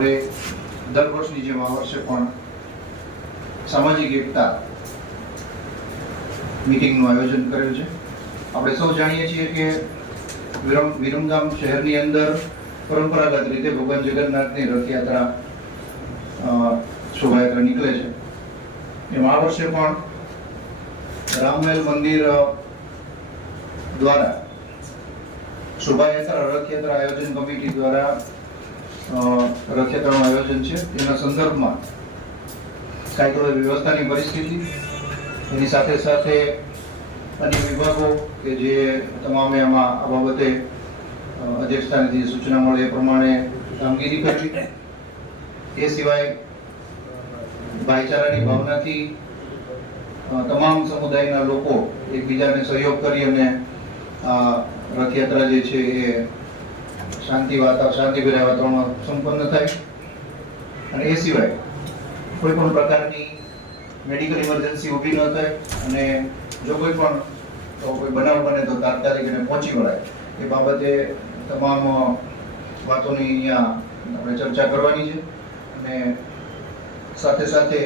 આપણે દર વર્ષની જેમ આ વર્ષે પણ સામાજિક એકતા મીટિંગનું આયોજન કરેલ છે. આપણે સૌ જાણીએ છીએ કે વિરમગામ શહેરની અંદર પરંપરાગત રીતે ભગવાન જગન્નાથની રથયાત્રા શોભાયાત્રા નીકળે છે. એમાં આ વર્ષે પણ રામમહેલ મંદિર દ્વારા શોભાયાત્રા રથયાત્રા આયોજન કમિટી દ્વારા રથયાત્રાનું આયોજન છે. એના સંદર્ભમાં કાયદો વ્યવસ્થાની પરિસ્થિતિ, એની સાથે સાથે અન્ય વિભાગો કે જે તમામે આમાં આ બાબતે અધ્યક્ષતાની સૂચના મળે એ પ્રમાણે કામગીરી કરવી, એ સિવાય ભાઈચારાની ભાવનાથી તમામ સમુદાયના લોકો એકબીજાને સહયોગ કરી અને આ રથયાત્રા જે છે એ શાંતિભર્યા વાતાવરણમાં સંપન્ન થાય. અને એ સિવાય કોઈ પણ પ્રકારની મેડિકલ ઇમરજન્સી ઊભી ન થાય અને જો કોઈ બનાવ બને તો તાત્કાલિક એને પહોંચી વળાય, એ બાબતે તમામ વાતોની અહીંયા આપણે ચર્ચા કરવાની છે. અને સાથે સાથે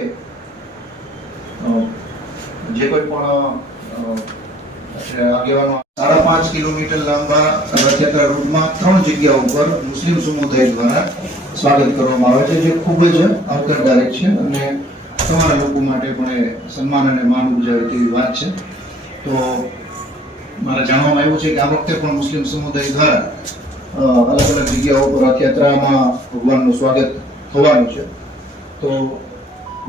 જે કોઈ પણ આગેવાનો 5.5 કિલોમીટર લાંબા રથયાત્રા રૂટમાં 3 જગ્યાઓ ઉપર મુસ્લિમ સમુદાય દ્વારા સ્વાગત કરવામાં આવે છે, જે ખૂબ જ આવકારદાયક છે અને તમારા લોકો માટે પણ એ સન્માન અને માન ઉપજાવે તેવી વાત છે. તો મારા જાણવામાં આવ્યું છે કે આ વખતે પણ મુસ્લિમ સમુદાય દ્વારા અલગ અલગ જગ્યાઓ પર રથયાત્રામાં ભગવાનનું સ્વાગત થવાનું છે. તો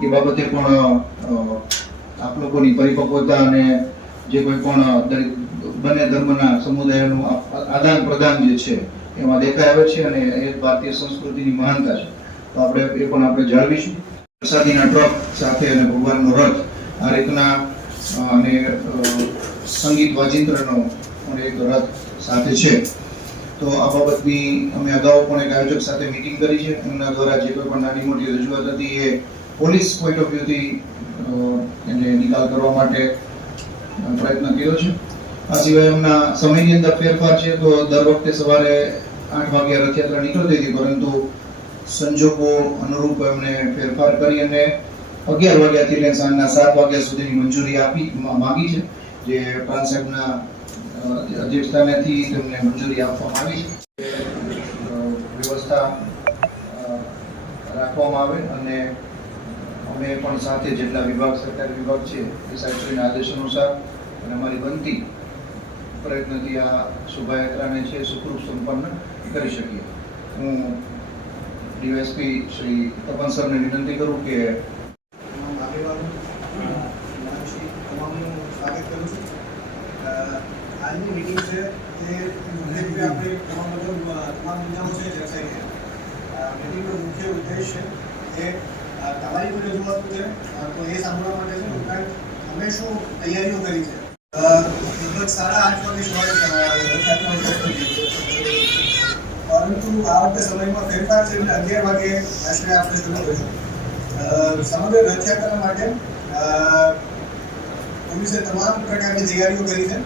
એ બાબતે પણ આપ લોકોની પરિપક્વતા અને જે કોઈ પણ બંને ધર્મના સમુદાયોનું આદાન પ્રદાન જે છે એમાં દેખાઈ આવે છે અને એ ભારતીય સંસ્કૃતિની મહાનતા છે. તો આપણે જાળવીશું. પ્રસાદીના ટ્રક સાથે અને ભગવાનનો રથ આ રીતના અને સંગીત વાજિંત્રનો એક રથ સાથે છે. તો આ બાબતની અમે અગાઉ પણ એક આયોજક સાથે મીટિંગ કરી છે. એમના દ્વારા જે કોઈ પણ નાની મોટી રજૂઆત હતી એ પોલીસ પોઈન્ટ ઓફ વ્યૂથી એને નિકાલ કરવા માટે પ્રયત્ન કર્યો છે. આ સિવાય એમના સમયની અંદર ફેરફાર છે. તો દર વખતે સવારે 8 વાગ્યા રથયાત્રા નીકળતી હતી, પરંતુ સંજોગો અનુરૂપ એમને ફેરફાર કરી અને 11 વાગ્યાથી લઈને સાંજના 7 વાગ્યા સુધીની મંજૂરી માંગી છે, જે પ્રાંત સાહેબના અધ્યક્ષતાનેથી તેમને મંજૂરી આપવામાં આવી છે. વ્યવસ્થા રાખવામાં આવે અને અમે પણ સાથે જેટલા સરકારી વિભાગ છે એ સાહેબશ્રીના આદેશ અનુસાર અને અમારી બનતી પ્રયત્નથી આ શોભાયાત્રાને છે સુખરૂપ સંપન્ન કરી શકીએ. હું ડીવાયએસપી શ્રી તપન સરને વિનંતી કરું કે આજની મીટિંગ છે તે મુખ્યત્વે આપણે તમામ મુદ્દાઓ છે ચર્ચાઈ ગયા. મીટિંગનો મુખ્ય ઉદ્દેશ છે એ તમારી કોઈ રજૂઆતો છે તો એ સાંભળવા માટે છે. ઉપરાંત અમે શું તૈયારીઓ કરી છે. લગભગ 8:30 વાગે સવારે રથયાત્રા શરૂ થઈ, પરંતુ આ વખતે સમયમાં ફેરફાર છે એટલે 11 વાગે આશરે આપણે શરૂ કરીશું. સમગ્ર રથયાત્રા માટે પોલીસે તમામ પ્રકારની તૈયારીઓ કરી છે,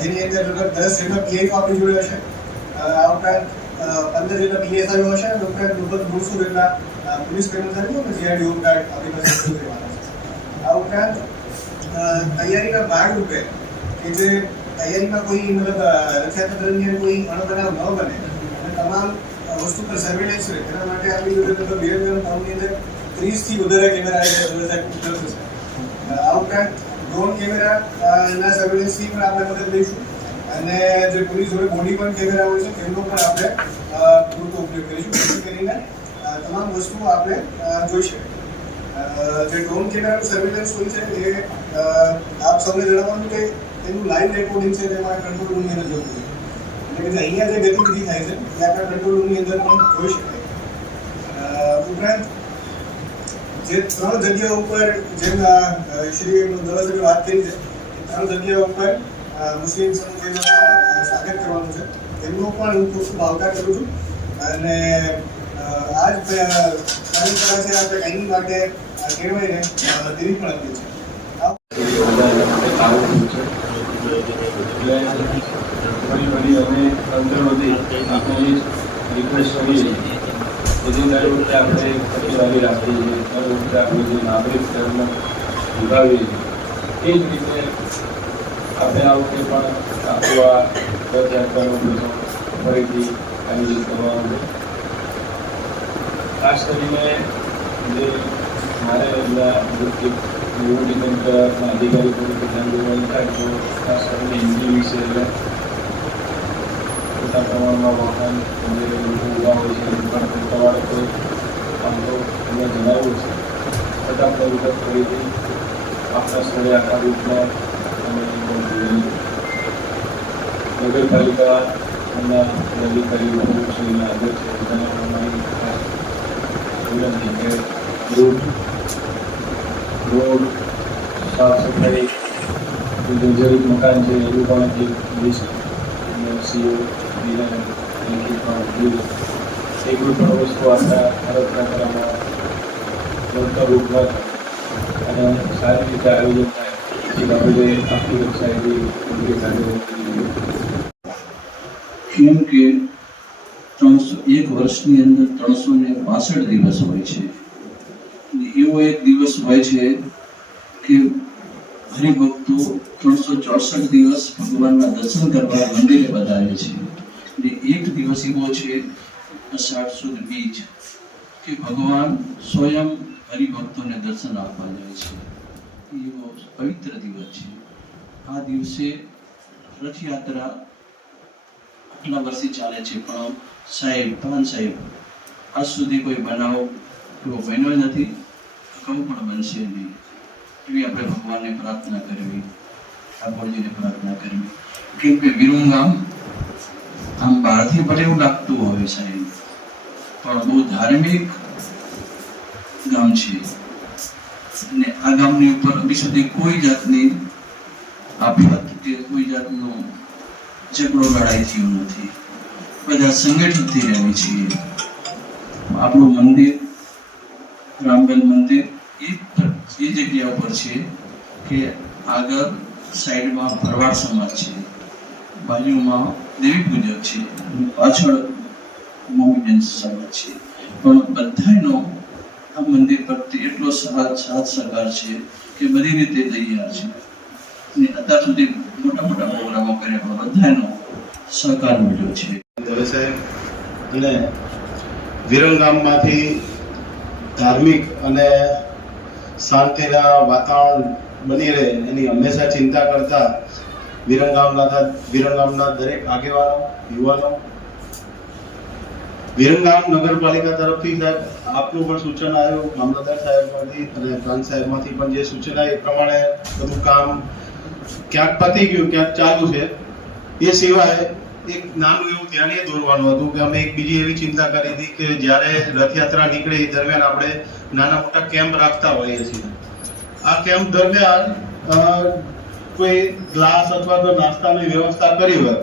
જેની અંદર લગભગ 10 જેટલા પીઆઈઓ આપણી જોડે હશે. આ ઉપરાંત 15 જેટલા પીએસઆઈઓ હશે અને ઉપરાંત લગભગ 200 જેટલા પોલીસ કર્મચારીઓ અને જીઆરડીઓ ગાર્ડ આપણી પાસે રહેવાના છે. આ ઉપરાંત તૈયારીના ભાગરૂપે કે જે તૈયારીમાં કોઈ રથયાત્રા દરમિયાન કોઈ અણબનાવ ન બને અને તમામ વસ્તુ પર સર્વેલન્સ રહે તેના માટે આપણી જોડે લગભગ વિરમગામ ટાઉનની અંદર 30 થી વધારે કેમેરા ઉપલબ્ધ છે. આ ઉપરાંત ડ્રોન કેમેરાના સર્વેલન્સની પણ આપણે મદદ લઈશું અને જે પોલીસ જોડે બોડી પણ કેમેરા હોય છે તેમનો પણ આપણે પૂરતો ઉપયોગ કરીશું, જેથી કરીને તમામ વસ્તુઓ આપણે જોઈ શકીએ. જે ડ્રોન કેમેરાનું સર્વેલન્સ હોય છે એ આપ સૌને જણાવવાનું કે તેનું લાઈવ રેકોર્ડિંગ છે તેમાં કંટ્રોલ રૂમની અંદર જોવું જોઈએ. એટલે કે અહીંયા જે ગતિવિધિ થાય છે એ આપણા કંટ્રોલ રૂમની અંદર પણ જોઈ શકાય. ઉપરાંત જે 3 જગ્યાઓ ઉપર જેમ શ્રી દવાસાહેબે વાત કરી છે, 3 જગ્યાઓ ઉપર મુસ્લિમ સમુદાયનું સ્વાગત કરવાનું છે, તેમનો પણ હું ખૂબ આવકાર કરું છું. અને આ જ પરંપરા છે આપણે કાયમી માટે કેળવાઈને દેવી પણ આપીએ છીએ. ઘણી બધી અમે અંતરોથી આપણે રિક્વેસ્ટ કરીએ દર વખતે આપણે તકેદારી રાખીએ છીએ, દર વખતે આપણે જે નાગરિક ધર્મ નિભાવીએ છીએ એ જ રીતે આપણે આ વખતે પણ આખું આ રથયાત્રાનો બધો ફરીથી આયોજિત કરવાનું છે. ખાસ કરીને જે મારે બધા વહીવટીતંત્રના અધિકારી તરીકે ધ્યાન દેવાનું થાય તો ખાસ કરીને હિન્દી વિશે મોટા પ્રમાણમાં વાહન જે લોકો ઊભા હોય છે એ પણ તમારે કોઈ આમ તો તમને જણાવ્યું છે છતાં આપણે વખત ફરીથી આપણા સ્થળે આખા રૂટમાં અમે નગરપાલિકાના અધિકારીઓ પ્રમુખશ્રીના અધ્યક્ષ બધાને અમારી ખાસ વિનંતી કે રોડ સાફ સફાઈ જર્જરિત મકાન છે એનું પણ એક લિસ્ટ સીઓ એ કોઈ પણ વસ્તુ આપણા રથયાત્રામાં વળતર રૂપમાં અને સારી રીતે આયોજન થાય એ બાબતે આખી વેબસાઇટની કેમ કે 301 વર્ષની અંદર 362 દિવસ હોય છે. એવો એક દિવસ હોય છે કે હરિભક્તો 364 દિવસ ભગવાનના દર્શન કરવા મંદિરે પધારે છે. અને એક દિવસ એવો છે અષાઢ સુદ બીજ કે ભગવાન સ્વયં હરિભક્તોને દર્શન આપવા જાય છે. એવો પવિત્ર દિવસ છે. આ દિવસે રથયાત્રા આટલા વર્ષથી ચાલે છે પણ સાહેબ આજ સુધી કોઈ બનાવ એવો બન્યો નથી, અગાઉ પણ બનશે નહીં. એવી આપણે ભગવાનને પ્રાર્થના કરવી, ઠાકોરજીને પ્રાર્થના કરવી. કેમ કે વિરમગામ આમ બહારથી ભલે એવું લાગતું હોય સાહેબ પણ બહુ ધાર્મિક ગામ છે અને આ ગામની ઉપર હજી સુધી કોઈ જાતની આફત કે કોઈ જાતનો ઝઘડો લડાઈ થયું નથી. બધા સંગઠિતથી રહેવી છીએ. આપણું મંદિર રામબેલ મંદિર એ જગ્યા ઉપર છે કે આગળ સાઈડમાં ભરવાડ સમાજ છે, બાજુમાં દેવી પૂજક છે, પાછળ મોમીબેન સમાજ છે. પણ બધાનો આ મંદિર પ્રત્યે એટલો સાથ સહકાર છે કે બધી રીતે તૈયાર છે. અને અત્યાર સુધી મોટા પ્રોગ્રામો કર્યા પણ બધાનો સહકાર મળ્યો છે. અને વિરમગામમાંથી ધાર્મિક અને શાંતિના વાતાવરણ બની રહે એની હંમેશા ચિંતા કરતા વિરમગામના દરેક આગેવાનો, યુવાનો, વિરમગામ નગરપાલિકા તરફથી સાહેબ આપનું પણ સૂચન આવ્યું, મામલતદાર સાહેબમાંથી અને પ્રાંત સાહેબમાંથી પણ જે સૂચના એ પ્રમાણે બધું કામ ક્યાંક પતી ગયું, ક્યાંક ચાલુ છે. એ સિવાય એક નાનું એવું ધ્યાન એ દોરવાનું હતું કે અમે એક બીજી એવી ચિંતા કરી હતી કે જ્યારે રથયાત્રા નીકળે એ દરમિયાન આપણે નાના મોટા કેમ્પ રાખતા હોઈએ છીએ. આ કેમ્પ દરમિયાન કોઈ ગ્લાસ અથવા તો નાસ્તાની વ્યવસ્થા કરી હોય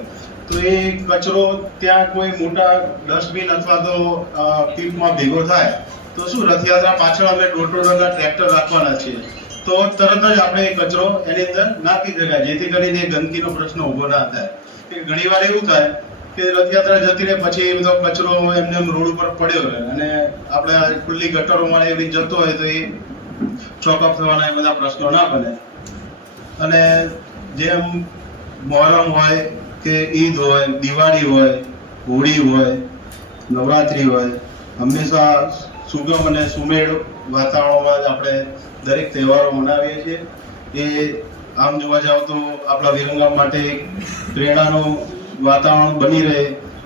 તો એ કચરો ત્યાં કોઈ મોટા ડસ્ટબિન અથવા તો પીપમાં ભેગો થાય તો શું રથયાત્રા પાછળ અમે ડોટોડરના ટ્રેક્ટર રાખવાના છીએ તો તરત જ આપણે એ કચરો એની અંદર નાખી શકાય, જેથી કરીને ગંદકીનો પ્રશ્ન ઉભો ના થાય. ઘણી વાર એવું થાય કે રથયાત્રા જતી રહે પછી એ બધો કચરો એમને રોડ ઉપર પડ્યો રહે અને આપણે ખુલ્લી ગટરોમાં એવી જતો હોય તો એ ચોકઅપ થવાના એ બધા પ્રશ્નો ના બને. અને જેમ મોહરમ હોય કે ઈદ હોય, દિવાળી હોય, હોળી હોય, નવરાત્રી હોય, હંમેશા સુગમ અને સુમેળ વાતાવરણમાં જ આપણે દરેક તહેવારો મનાવીએ છીએ. એ આમ જોવા જાવ તો આપણા વિરમગામ માટે પ્રેરણાનું વાતાવરણ બની રહે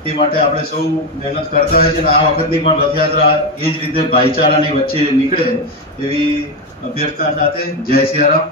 એ માટે આપણે સૌ મહેનત કરતા હોઈએ છીએ. અને આ વખતની પણ રથયાત્રા એ જ રીતે ભાઈચારાની વચ્ચે નીકળે એવી અભ્યર્થના સાથે જય સિયારામ.